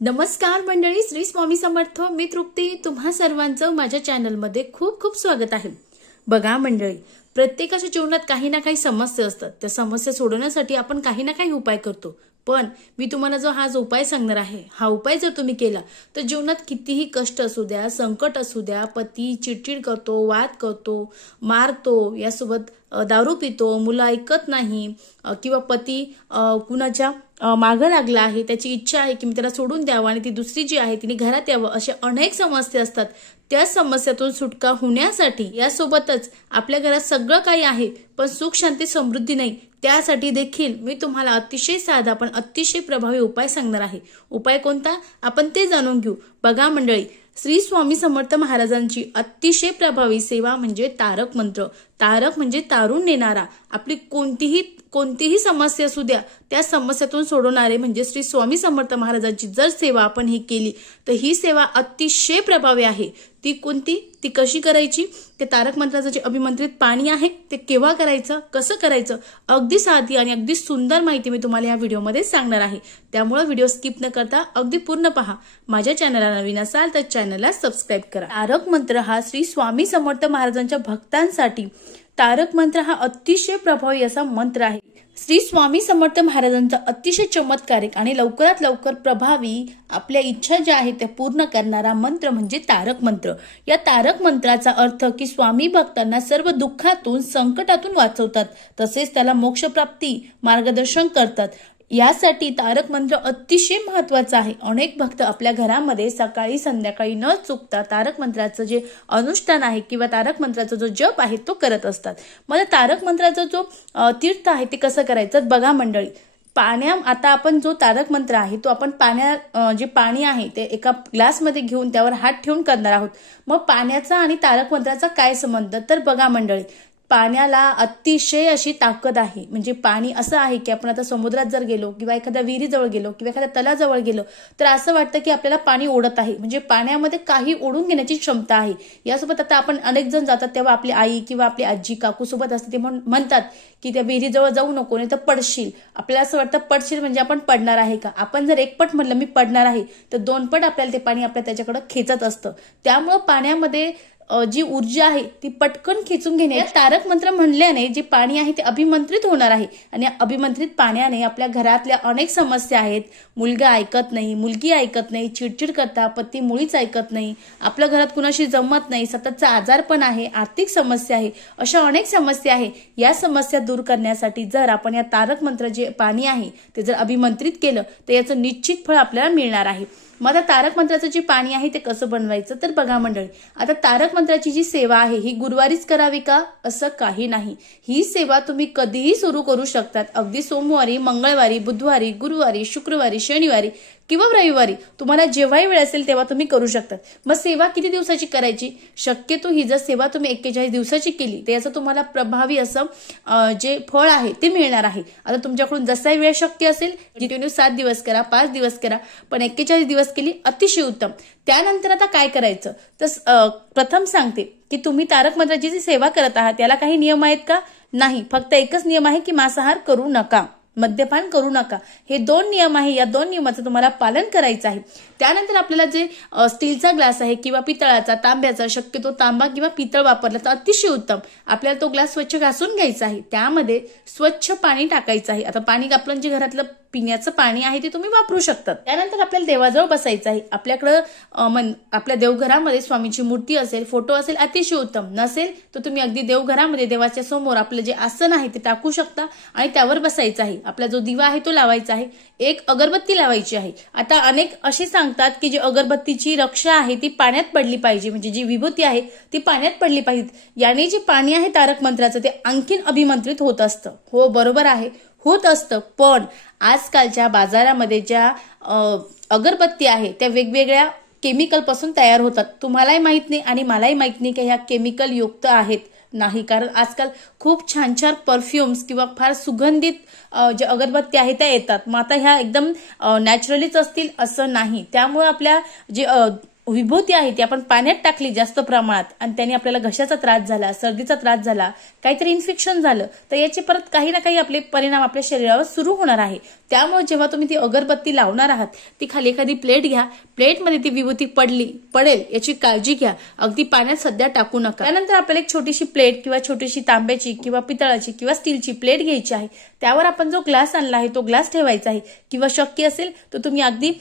नमस्कार मंडळी, श्री स्वामी समर्थ. मी तृप्ती. तुम्हा सर्वांचं माझ्या चॅनलमध्ये खूप खूप स्वागत आहे. बघा मंडळी, प्रत्येकाच्या जीवनात काही ना काही समस्या असतात. त्या समस्या सोडवण्यासाठी आपण काही ना काही उपाय करतो. पण मी तुम्हाला हा उपाय सांगणार आहे, हा उपाय जर तुम्ही केला तर जीवनात कितीही कष्ट असू द्या, संकट असू द्या, पती चिडचिड करतो, वाद करतो, मारतो, यासोबत दारू पितो, मुलं ऐकत नाही, किंवा पती कुणाच्या मागं लागला आहे, त्याची इच्छा आहे की मी त्याला सोडून द्यावं आणि ती दुसरी जी आहे तिने घरात यावं, अशा अनेक समस्या असतात. त्या समस्यातून सुटका होण्यासाठी यासोबतच आपल्या घरात सगळं काही आहे पण सुख शांती समृद्धी नाही, त्यासाठी देखील मी तुम्हाला अतिशय साधा पण अतिशय प्रभावी उपाय सांगणार आहे. उपाय कोणता आपण ते जाणून घेऊ. बघा मंडळी, श्री स्वामी समर्थ महाराजांची अतिशय प्रभावी सेवा म्हणजे तारक मंत्र. तारक म्हणजे तारून नेणारा. आपली कोणतीही समस्या असू द्या त्या समस्यातून सोडवणारे म्हणजे श्री स्वामी समर्थ महाराजांची जर सेवा आपण ही केली तर ही सेवा अतिशय प्रभावी आहे. ती कोणती, ती कशी करायची, ते तारक मंत्राचं जे अभिमंत्रित पाणी आहे ते केव्हा करायचं, कसं करायचं, अगदी साधी आणि अगदी सुंदर माहिती मी तुम्हाला या व्हिडिओमध्ये सांगणार आहे. त्यामुळे व्हिडिओ स्किप न करता अगदी पूर्ण पहा. माझ्या चॅनलला नवीन असाल तर चॅनलला सबस्क्राईब करा. तारक मंत्र हा श्री स्वामी समर्थ महाराजांच्या भक्तांसाठी तारक मंत्र हा अतिशय प्रभावी असा मंत्र आहे. श्री स्वामी समर्थ महाराजांचा अतिशय चमत्कारिक आणि लवकरात लवकर प्रभावी आपल्या इच्छा ज्या आहेत त्या पूर्ण करणारा मंत्र म्हणजे तारक मंत्र. या तारक मंत्राचा अर्थ की स्वामी भक्तांना सर्व दुःखातून, संकटातून वाचवतात, तसेच त्याला मोक्षप्राप्ती मार्गदर्शन करतात. यासाठी तारक मंत्र अतिशय महत्वाचा आहे. अनेक भक्त आपल्या घरामध्ये सकाळी संध्याकाळी न चुकता तारक मंत्राचं जे अनुष्ठान आहे किंवा तारक मंत्राचा जो जप आहे तो करत असतात. मला तारक मंत्राचा जो तीर्थ आहे ते कसं करायचं बघा मंडळी. आता आपण जो तारक मंत्र आहे तो आपण जे पाणी आहे ते एका ग्लासमध्ये घेऊन त्यावर हात ठेवून करणार आहोत. मग पाण्याचा आणि तारक मंत्राचा काय संबंध, तर बघा मंडळी, पाण्याला अतिशय अशी ताकद आहे. म्हणजे पाणी असं आहे की आपण आता समुद्रात जर गेलो किंवा एखाद्या विहिरीजवळ गेलो किंवा एखाद्या तलाजवळ गेलो तर असं वाटतं की आपल्याला पाणी ओढत आहे. म्हणजे पाण्यामध्ये काही ओढून घेण्याची क्षमता आहे. यासोबत आता आपण अनेक जण जातात तेव्हा आपली आई किंवा आपली आजी काकू सोबत असते, ते म्हणतात की त्या विहिरीजवळ जाऊ नको नाही तर पडशील. आपल्याला असं वाटतं पडशील म्हणजे आपण पडणार आहे का. आपण जर एक पट म्हटलं मी पडणार आहे तर 2 पट आपल्याला ते पाणी त्याच्याकडे खेचत असतं. त्यामुळं पाण्यामध्ये जी ऊर्जा आहे ती पटकन खेचून घेणे. तारक मंत्र म्हणल्याने जे पाणी आहे ते अभिमंत्रित होणार आहे आणि अभिमंत्रित पाण्याने आपल्या घरातल्या अनेक समस्या आहेत. मुलगा ऐकत नाही, मुलगी ऐकत नाही, चिडचिड करता, पती मुळीच ऐकत नाही, आपल्या घरात कुणाशी जमत नाही, सततचा आजारपण आहे, आर्थिक समस्या आहे, अशा अनेक समस्या आहे. या समस्या दूर करण्यासाठी जर आपण या तारक मंत्र जे पाणी आहे ते जर अभिमंत्रित केलं तर याचं निश्चित फळ आपल्याला मिळणार आहे. मग आता तारक मंत्राचं जे पाणी आहे ते कसं बनवायचं, तर बघा मंडळी, आता तारक मंत्राची जी सेवा आहे ही गुरुवारीच करावी का असं काही नाही. ही सेवा तुम्ही कधीही सुरू करू शकतात. अगदी सोमवारी, मंगळवारी, बुधवारी, गुरुवारी, शुक्रवारी, शनिवारी किंवा रविवारी तुम्हाला जेव्हाही वेळ असेल तेव्हा तुम्ही करू शकतात. मग सेवा किती दिवसाची करायची, शक्यतो ही जर सेवा तुम्ही 41 दिवसाची केली तर याचं तुम्हाला प्रभावी असं जे फळ आहे ते मिळणार आहे. आता तुमच्याकडून जसाही वेळ शक्य असेल, कंटिन्यू 7 दिवस करा, 5 दिवस करा, पण 41 दिवस केली अतिशय उत्तम. त्यानंतर आता काय करायचं, तर प्रथम सांगते की तुम्ही तारक मंत्राची जी सेवा करत आहात त्याला काही नियम आहेत का, नाही. फक्त एकच नियम आहे की मांसाहार करू नका, मद्यपान करू नका. हे 2 नियम आहे. या 2 नियमाचं तुम्हाला पालन करायचं आहे. त्यानंतर आपल्याला जे स्टीलचा ग्लास आहे किंवा पितळाचा, तांब्याचा, शक्यतो तांबा किंवा पितळ वापरला तर अतिशय उत्तम. आपल्याला तो ग्लास स्वच्छ घासून घ्यायचा आहे. त्यामध्ये स्वच्छ पाणी टाकायचं आहे. आता पाणी आपलं जे घरातलं पिण्याचं पाणी आहे ते तुम्ही वापरू शकतात. त्यानंतर आपल्याला देवाजवळ बसायचं आहे. आपल्याकडं आपल्या देवघरामध्ये स्वामीची मूर्ती असेल, फोटो असेल, अतिशय उत्तम. नसेल तर तुम्ही अगदी देवघरामध्ये देवाच्या समोर आपलं जे आसन आहे ते टाकू शकता आणि त्यावर बसायचं आहे. आपला जो दिवा आहे तो लावायचा आहे. एक अगरबत्ती लावायची आहे. आता अनेक असे सांगतात की जी अगरबत्तीची रक्षा आहे ती पाण्यात पडली पाहिजे, म्हणजे जी विभूती आहे ती पाण्यात पडली पाहिजे. याने जे पाणी आहे तारक मंत्राचं ते आणखीन अभिमंत्रित होत असतं. हो, बरोबर आहे, होत असतं. पण आजकालच्या बाजारामध्ये ज्या अगरबत्ती आहे त्या वेगवेगळ्या केमिकल पासून तयार होतात. तुम्हालाही माहित नाही आणि मलाही माहित नाही की ह्या केमिकल युक्त आहेत नाही, कारण आजकाल खूप छान छान परफ्युम्स किंवा फार सुगंधित जे अगरबत्ती आहे त्या येतात. मग आता ह्या एकदम नॅचरलीच असतील असं नाही. त्यामुळे आपल्या जे विभूती आहे ती आपण पाण्यात टाकली जास्त प्रमाणात आणि त्याने आपल्याला घशाचा त्रास झाला, सर्दीचा त्रास झाला, काहीतरी इन्फेक्शन झालं तर याचे परत काही ना काही आपले परिणाम आपल्या शरीरावर सुरू होणार आहे। त्यामुळे जेव्हा तुम्ही ती अगरबत्ती लावणार आहात ती खाली एखादी प्लेट घ्या, प्लेटमध्ये ती विभूती पडेल याची काळजी घ्या, अगदी पाण्यात सध्या टाकू नका। त्यानंतर आपल्याला एक छोटीशी प्लेट किंवा छोटीशी तांब्याची किंवा पितळाची किंवा स्टीलची प्लेट घ्यायची आहे, त्यावर आपण जो ग्लास आणला आहे तो ग्लास ठेवायचा आहे किंवा शक्य असेल तर तुम्ही अगदी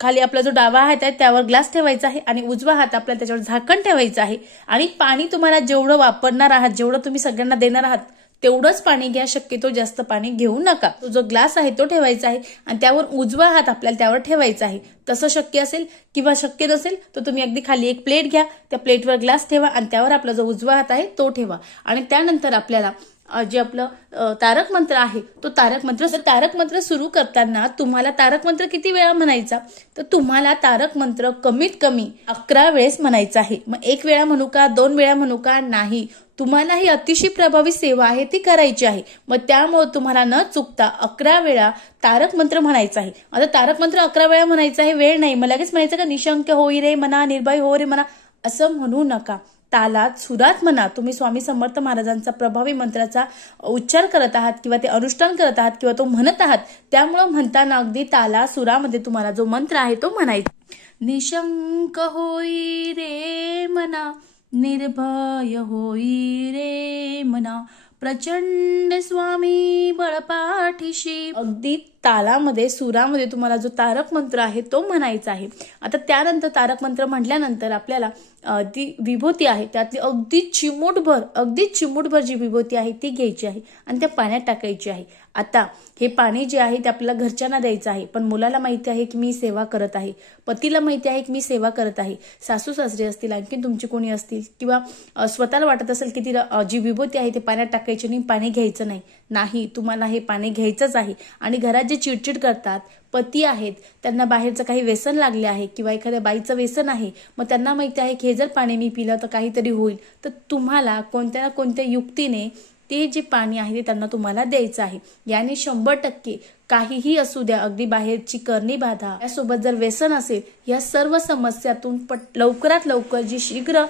खाली आपला जो डावा हात आहे त्यावर ग्लास ठेवायचा आहे आणि उजवा हात आपल्याला त्याच्यावर झाकण ठेवायचं आहे आणि पाणी तुम्हाला जेवढं वापरणार आहात, जेवढं तुम्ही सगळ्यांना देणार आहात तेवढंच पाणी घ्या, शक्यतो जास्त पाणी घेऊ नका। तो जो ग्लास आहे तो ठेवायचा आहे आणि त्यावर उजवा हात आपल्याला त्यावर ठेवायचा आहे। तसं शक्य असेल किंवा शक्य नसेल तर तुम्ही अगदी खाली एक प्लेट घ्या, त्या प्लेटवर ग्लास ठेवा आणि त्यावर आपला जो उजवा हात आहे तो ठेवा आणि त्यानंतर आपल्याला जे आपलं तारक मंत्र आहे तो तारक मंत्र सुरू करताना तुम्हाला तारक मंत्र किती वेळा म्हणायचा तर तुम्हाला तारक मंत्र कमीत कमी 11 वेळेस म्हणायचा आहे। मग 1 वेळा म्हणू का, 2 वेळा म्हणू का, नाही, तुम्हाला ही अतिशय प्रभावी सेवा आहे ती करायची आहे। मग त्यामुळे तुम्हाला न चुकता 11 वेळा तारक मंत्र म्हणायचा आहे। आता तारक मंत्र 11 वेळा म्हणायचा आहे, वेळ नाही, मग लगेच म्हणायचं का निशंक होई रे म्हणा, निर्भय हो रे म्हणा, असं म्हणू नका। तालात सुरात म्हणा। तुम्ही स्वामी समर्थ महाराजांचा प्रभावी मंत्राचा उच्चार करत आहात किंवा ते अनुष्ठान करत आहात किंवा तो म्हणत आहात, त्यामुळे म्हणताना अगदी ताला सुरामध्ये तुम्हाला जो मंत्र आहे तो म्हणायचा। निशंक होई रे मना, निर्भय होई रे मना, प्रचंड स्वामी बळपाठीशी। अगदी तालामध्ये सुरामध्ये तुम्हाला जो तारक मंत्र आहे तो म्हणायचा आहे। आता त्यानंतर तारक मंत्र म्हटल्यानंतर आपल्याला ती विभूती आहे त्यातली अगदी चिमूटभर जी विभूती आहे ती घ्यायची आहे आणि त्या पाण्यात टाकायची आहे। आता हे पाणी जे आहे ते आपल्याला घरच्यांना द्यायचं आहे, पण मुलाला माहिती आहे की मी सेवा करत आहे, पतीला माहिती आहे की मी सेवा करत आहे, सासू सासरे असतील, आणखी तुमची कोणी असतील किंवा स्वतःला वाटत असेल की ती जी विभूती आहे ते पाण्यात टाकायची नाही, पाणी घ्यायचं नाही, तुम्हाला हे पाणी घ्यायचंच आहे। आणि घरात जे चिडचिड करतात पती आहेत, त्यांना बाहेरचं काही व्यसन लागले आहे किंवा एखाद्या बाईचं व्यसन आहे, मग त्यांना माहिती आहे की हे जर पाणी मी पिलं तर काहीतरी होईल, तर तुम्हाला कोणत्या ना कोणत्या युक्तीने ते जे पाणी आहे ते त्यांना तुम्हाला द्यायचं आहे। याने 100% काहीही असू द्या, अगदी बाहेरची करणी बाधा, यासोबत जर व्यसन असेल, या सर्व समस्यातून लवकरात लवकर जी शीघ्र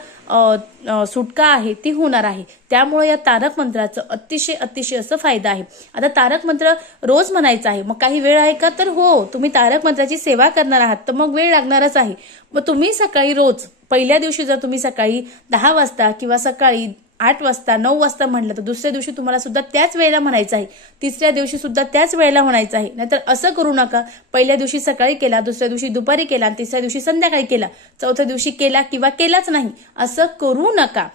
सुटका आहे ती होणार आहे। त्यामुळे या तारक मंत्राचं अतिशय असं फायदा आहे। आता तारक मंत्र रोज म्हणायचा आहे, मग काही वेळ आहे का, तर हो, तुम्ही तारक मंत्राची सेवा करणार आहात तर मग वेळ लागणारच आहे। मग तुम्ही सकाळी रोज पहिल्या दिवशी जर तुम्ही सकाळी 10 वाजता किंवा सकाळी 8 वाजता 9 वाजता म्हटलं तर दुसऱ्या दिवशी तुम्हाला सुद्धा त्याच वेळेला म्हणायचं आहे, तिसऱ्या दिवशी सुद्धा त्याच वेळेला म्हणायचं आहे। नाहीतर असं करू नका, पहिल्या दिवशी सकाळी केला, दुसऱ्या दिवशी दुपारी केला आणि तिसऱ्या दिवशी संध्याकाळी केला, चौथ्या दिवशी केला किंवा केलाच नाही, असं करू नका।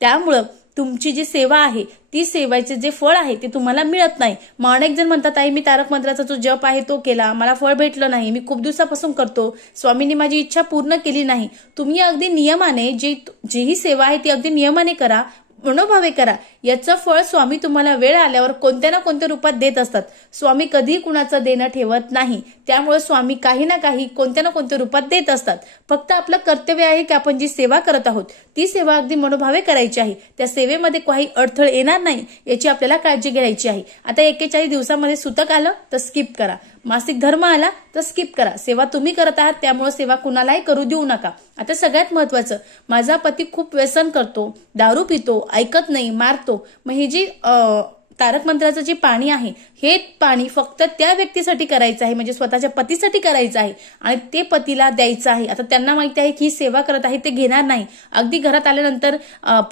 त्यामुळं तुमची जी सेवा आहे ती सेवाचे जे फळ आहे ते तुम्हाला मिळत नाही। मग अनेक जण म्हणतात आई मी तारक मंत्राचा जो जप आहे तो केला, मला फळ भेटलं नाही, मी खूप दिवसापासून करतो, स्वामींनी माझी इच्छा पूर्ण केली नाही। तुम्ही अगदी नियमाने जी ही सेवा आहे ती अगदी नियमाने करा, मनोभावे करा, याचं फळ स्वामी तुम्हाला वेळ आल्यावर कोणत्या ना कोणत्या रूपात देत असतात। स्वामी कधी कुणाचं देणं ठेवत नाही, त्यामुळे स्वामी काही ना काही कोणत्या ना कोणत्या रूपात देत असतात। फक्त आपलं कर्तव्य आहे की आपण जी सेवा करत आहोत ती सेवा अगदी मनोभावे करायची आहे, त्या सेवेमध्ये काही अडथळे येणार नाही याची आपल्याला काळजी घ्यायची आहे। आता 41 दिवसामध्ये सुतक आलं तर स्किप करा, मासिक धर्म आला तर स्किप करा, सेवा तुम्ही करत आहात त्यामुळे सेवा कुणालाही करू देऊ नका। आता सगळ्यात महत्वाचं, माझा पती खूप व्यसन करतो, दारू पितो, ऐकत नाही, मारतो, मग ही जी तारक मंत्राचं जे पाणी आहे हे पाणी फक्त त्या व्यक्तीसाठी करायचं आहे, म्हणजे स्वतःच्या पतीसाठी करायचं आहे आणि ते पतीला द्यायचं आहे। आता त्यांना माहिती आहे की ही सेवा करत आहे, ते घेणार नाही। अगदी घरात आल्यानंतर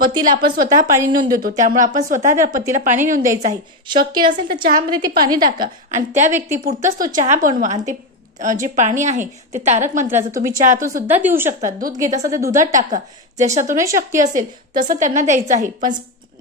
पतीला आपण स्वतः पाणी नेऊन देतो, त्यामुळे आपण स्वतः त्या पतीला पाणी नेऊन द्यायचं आहे। शक्य असेल तर चहामध्ये ते पाणी टाका आणि त्या व्यक्तीपुरतच तो चहा बनवा आणि ते जे पाणी आहे ते तारक मंत्राचं तुम्ही चहातून सुद्धा देऊ शकता, दूध घेत असाल तर दुधात टाका, जशातूनही शक्य असेल तसं त्यांना द्यायचं आहे। पण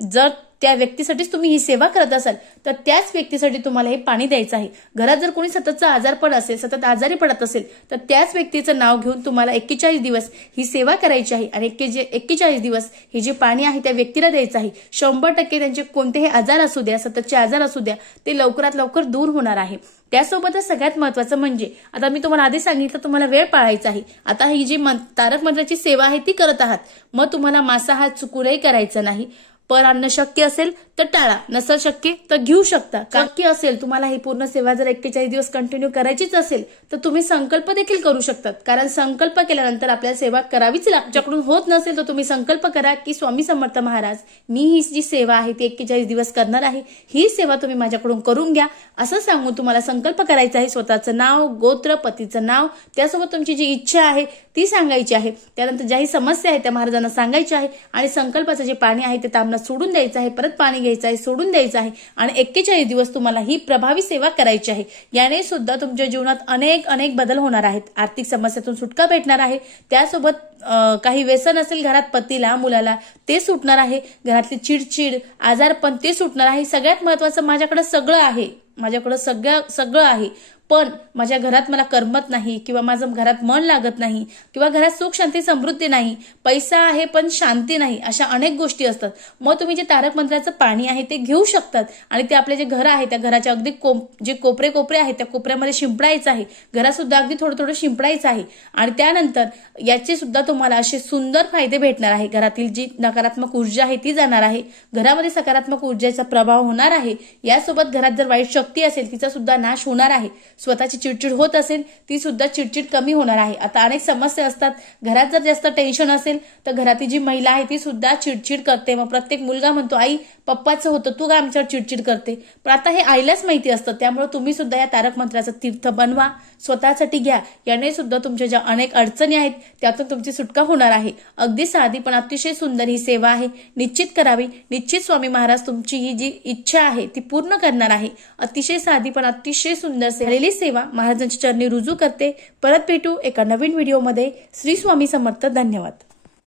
जर त्या व्यक्तीसाठीच तुम्ही ही सेवा करत असाल तर त्याच व्यक्तीसाठी तुम्हाला हे पाणी द्यायचं आहे। घरात जर कोणी सततचा आजारपण असेल, सतत आजारी पडत असेल तर त्याच व्यक्तीचं नाव घेऊन तुम्हाला 41 दिवस ही सेवा करायची आहे आणि 41 दिवस हे जे पाणी आहे त्या व्यक्तीला द्यायचं आहे। 100% त्यांचे कोणतेही आजार असू द्या, सततचे आजार असू द्या, ते लवकरात लवकर दूर होणार आहे। त्यासोबतच सगळ्यात महत्वाचं म्हणजे, आता मी तुम्हाला आधी सांगितलं तुम्हाला वेळ पाळायचा आहे। आता ही जी तारक मंत्राची सेवा आहे ती करत आहात, मग तुम्हाला मांसाहार चुकूनही करायचा नाही, पर अन्न शक्य असेल तर टाळा, नसेल शक्य तर घेऊ शकता. शक्य असेल तुम्हाला ही पूर्ण सेवा जर 41 दिवस कंटिन्यू करायचीच असेल तर तुम्ही संकल्प देखील करू शकतात. कारण संकल्प केल्यानंतर आपल्याला सेवा करावीच लागते. तुमच्याकडून होत नसेल तर तुम्ही संकल्प करा की स्वामी समर्थ महाराज, मी ही जी सेवा आहे ती 41 दिवस करणार आहे, ही सेवा तुम्ही माझ्याकडून करून घ्या असं सांगून तुम्हाला संकल्प करायचा आहे. स्वतःचं नाव, गोत्र, पतीचं नाव, त्यासोबत तुमची जी इच्छा आहे ती सांगायची आहे. त्यानंतर ज्याही समस्या आहे त्या महाराजांना सांगायच्या आहे आणि संकल्पाचं जे पाणी आहे ते तांबणं सोडून द्यायचं आहे, परत पाणी घ्यायचं आहे, सोडून द्यायचं आहे आणि 41 दिवस तुम्हाला ही प्रभावी सेवा करायची आहे. याने सुद्धा तुमच्या जीवनात अनेक बदल होणार आहेत. आर्थिक समस्यातून सुटका भेटणार आहे. त्यासोबत काही व्यसन असेल घरात पतीला, मुलाला, ते सुटणार आहे. घरातली चिडचिड, आजारपण ते सुटणार आहे. सगळ्यात महत्वाचं, माझ्याकडे सगळं आहे, माझ्याकडे सगळं आहे, पण माझ्या घरात मला करमत नाही किंवा माझं घरात मन लागत नाही किंवा घरात सुख शांती समृद्धी नाही, पैसा आहे पण शांती नाही, अशा अनेक गोष्टी असतात. मग तुम्ही जे तारक मंत्राचं पाणी आहे ते घेऊ शकतात आणि ते आपले जे घर आहे त्या घराच्या अगदी जे कोपरे आहेत त्या कोपऱ्यामध्ये शिंपडायचं आहे. घरात सुद्धा अगदी थोडं शिंपडायचं आहे आणि त्यानंतर याचे सुद्धा तुम्हाला असे सुंदर फायदे भेटणार आहे. घरातील जी नकारात्मक ऊर्जा आहे ती जाणार आहे, घरामध्ये सकारात्मक ऊर्जेचा प्रभाव होणार आहे. यासोबत घरात जर वाईट शक्ती असेल तिचा सुद्धा नाश होणार आहे. स्वतःची चिडचिड होत असेल ती सुद्धा चिडचिड कमी होणार आहे. आता अनेक समस्या असतात, घरात जर जास्त टेन्शन असेल तर घरातील जी महिला आहे ती सुद्धा चिडचिड करते. मग प्रत्येक मुलगा म्हणतो, आई पप्पाचं होतं, तू काय आमच्यावर चिडचिड करते. पण आता हे आईलाच माहिती असतं. त्यामुळे तुम्ही सुद्धा या तारक मंत्राचं तीर्थ बनवा, स्वतःसाठी घ्या. याने सुद्धा तुमच्या ज्या अनेक अडचणी आहेत त्यातून तुमची सुटका होणार आहे. अगदी साधी पण अतिशय सुंदर ही सेवा आहे, निश्चित करावी. निश्चित स्वामी महाराज तुमची ही जी इच्छा आहे ती पूर्ण करणार आहे. अतिशय साधी पण अतिशय सुंदर सेवा महाराजांच्या चरणी रुजू करते. परत भेटू एका नवीन व्हिडिओमध्ये. श्री स्वामी समर्थ. धन्यवाद.